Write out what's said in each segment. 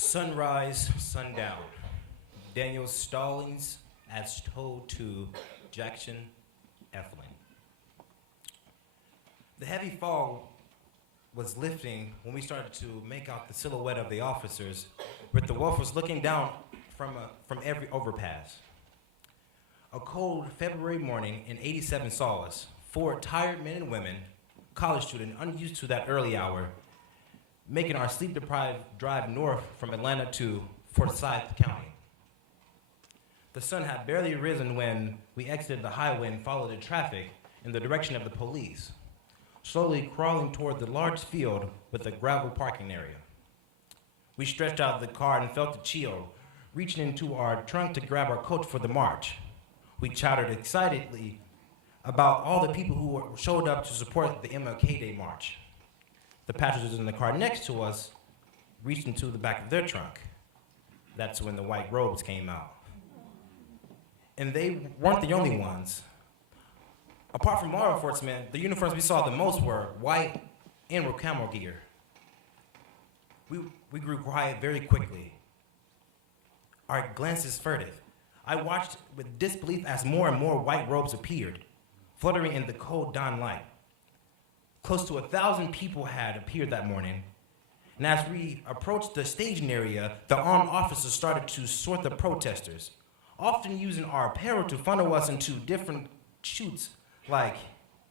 Sunrise, sundown. Daniel Stallings as told to Jackson Eflin. The heavy fog was lifting when we started to make out the silhouette of the officers, with the wolf looking down from every overpass. A cold February morning in '87 saw us, four tired men and women, college students unused to that early hour, making our sleep-deprived drive north from Atlanta to Forsyth County. The sun had barely risen when we exited the highway and followed the traffic in the direction of the police, slowly crawling toward the large field with a gravel parking area. We stretched out of the car and felt the chill, reaching into our trunk to grab our coat for the march. We chattered excitedly about all the people who showed up to support the MLK Day march. The passengers in the car next to us reached into the back of their trunk. That's when the white robes came out. And they weren't the only ones. Apart from law enforcement, the uniforms we saw the most were white and were camel gear. We grew quiet very quickly. Our glances furtive. I watched with disbelief as more and more white robes appeared, fluttering in the cold dawn light. Close to 1,000 people had appeared that morning, and as we approached the staging area, the armed officers started to sort the protesters, often using our apparel to funnel us into different chutes like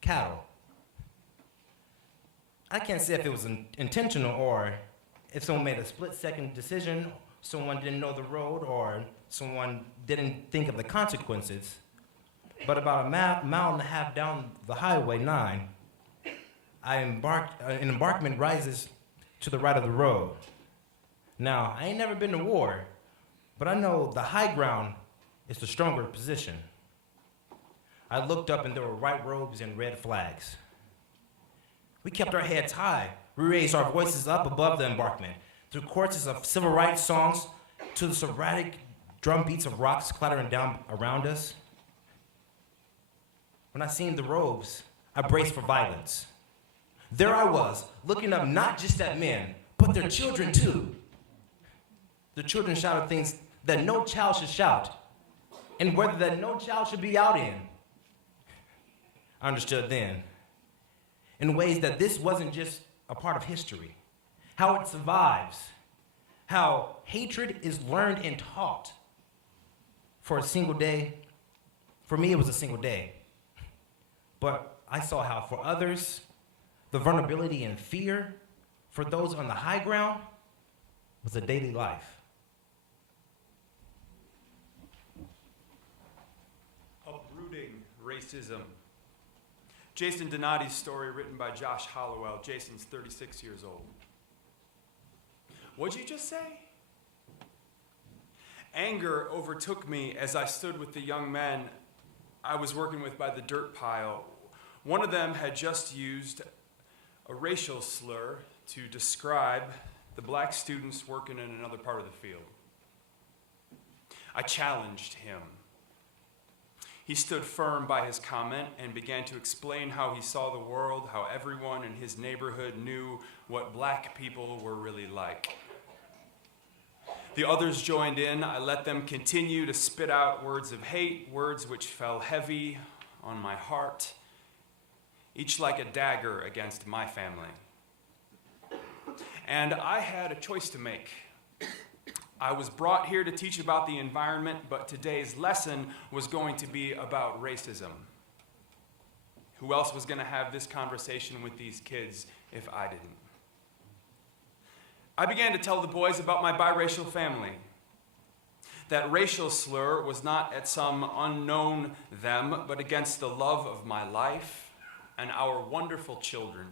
cattle. I can't say if it was intentional or if someone made a split-second decision, someone didn't know the road, or someone didn't think of the consequences. But about a mile and a half down the Highway 9, an embankment rises to the right of the road. Now, I ain't never been to war, but I know the high ground is the stronger position. I looked up and there were white robes and red flags. We kept our heads high. We raised our voices up above the embankment through choruses of civil rights songs to the sporadic drum beats of rocks clattering down around us. When I seen the robes, I braced for violence. There I was, looking up not just at men, but their children too. The children shouted things that no child should shout, and whether that no child should be out in. I understood then, in ways that this wasn't just a part of history, how it survives, how hatred is learned and taught. For a single day, for me it was a single day, but I saw how for others, the vulnerability and fear for those on the high ground was a daily life. Uprooting racism. Jason Donati's story, written by Josh Hollowell. Jason's 36 years old. What'd you just say? Anger overtook me as I stood with the young men I was working with by the dirt pile. One of them had just used a racial slur to describe the black students working in another part of the field. I challenged him. He stood firm by his comment and began to explain how he saw the world, how everyone in his neighborhood knew what black people were really like. The others joined in. I let them continue to spit out words of hate, words which fell heavy on my heart, each like a dagger against my family. And I had a choice to make. I was brought here to teach about the environment, but today's lesson was going to be about racism. Who else was going to have this conversation with these kids if I didn't? I began to tell the boys about my biracial family. That racial slur was not at some unknown them, but against the love of my life and our wonderful children.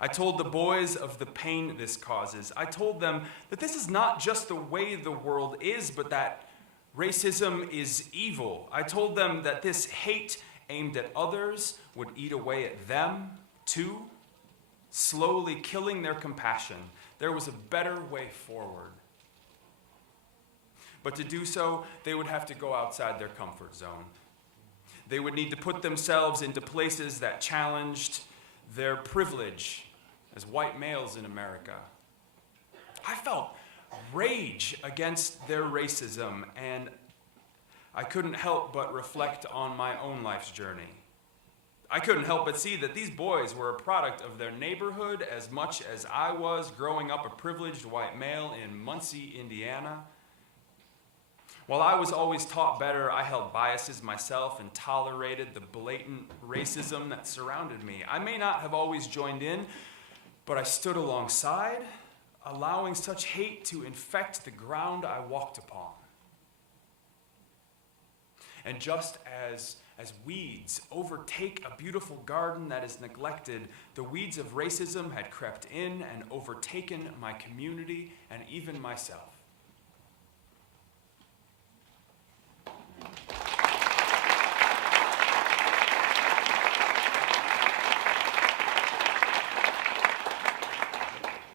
I told the boys of the pain this causes. I told them that this is not just the way the world is, but that racism is evil. I told them that this hate aimed at others would eat away at them too, slowly killing their compassion. There was a better way forward. But to do so, they would have to go outside their comfort zone. They would need to put themselves into places that challenged their privilege as white males in America. I felt rage against their racism, and I couldn't help but reflect on my own life's journey. I couldn't help but see that these boys were a product of their neighborhood as much as I was growing up a privileged white male in Muncie, Indiana. While I was always taught better, I held biases myself and tolerated the blatant racism that surrounded me. I may not have always joined in, but I stood alongside, allowing such hate to infect the ground I walked upon. And just as weeds overtake a beautiful garden that is neglected, the weeds of racism had crept in and overtaken my community and even myself.